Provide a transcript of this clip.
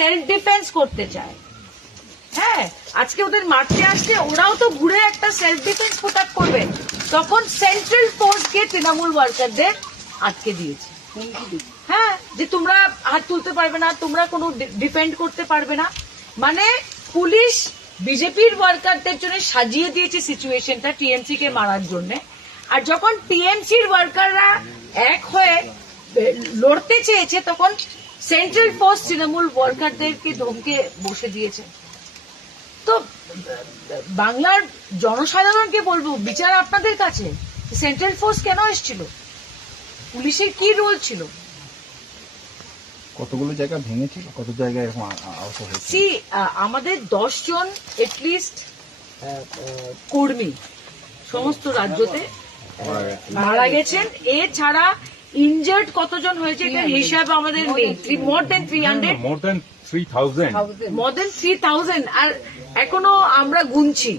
Self defence করতে চায়। হ্যাঁ, আজকে ওদের মারতে আসছে, ওরাও তো ঘুরে একটা সেলফ ডিফেন্স পুট আপ করবে, তখন সেন্ট্রাল ফোর্সকে তৃণমূল ওয়ার্কারদের আটকে দিয়েছে। হ্যাঁ, যে তোমরা হাত তুলতে পারবে না, তোমরা কোনো ডিফেন্ড করতে পারবে না। মানে পুলিশ বিজেপির ওয়ার্কারদের জন্য সাজিয়ে দিয়েছে সিচুয়েশনটা টিএমসি কে মারার জন্য। আর যখন টিএমসির ওয়ার্কাররা এক হয়ে লড়তে চেয়েছে, তখন সেন্ট্রাল ফোর্স তৃণমূল ওয়ার্কারদেরকে ধমকে বসে দিয়েছে। তো বাংলার জনসাধারণকে বলবো, বিচার আপনাদের কাছে। সেন্ট্রাল ফোর্স কেন এসেছিল, পুলিশের কি রোল ছিল? কতগুলো জায়গা ভেঙেছিল, কত জায়গায় এরকম আহত হয়েছে? সি, আমাদের 10 জন এটলিস্ট কর্মী সমস্ত রাজ্যতে মারা গেছেন। এছাড়া ইনজার্ড কতজন হয়েছে এটার হিসাব আমাদের নেই। মোর দেন 300, more than 3,000. মোর দেন 3,000, আর এখনো আমরা গুনছি।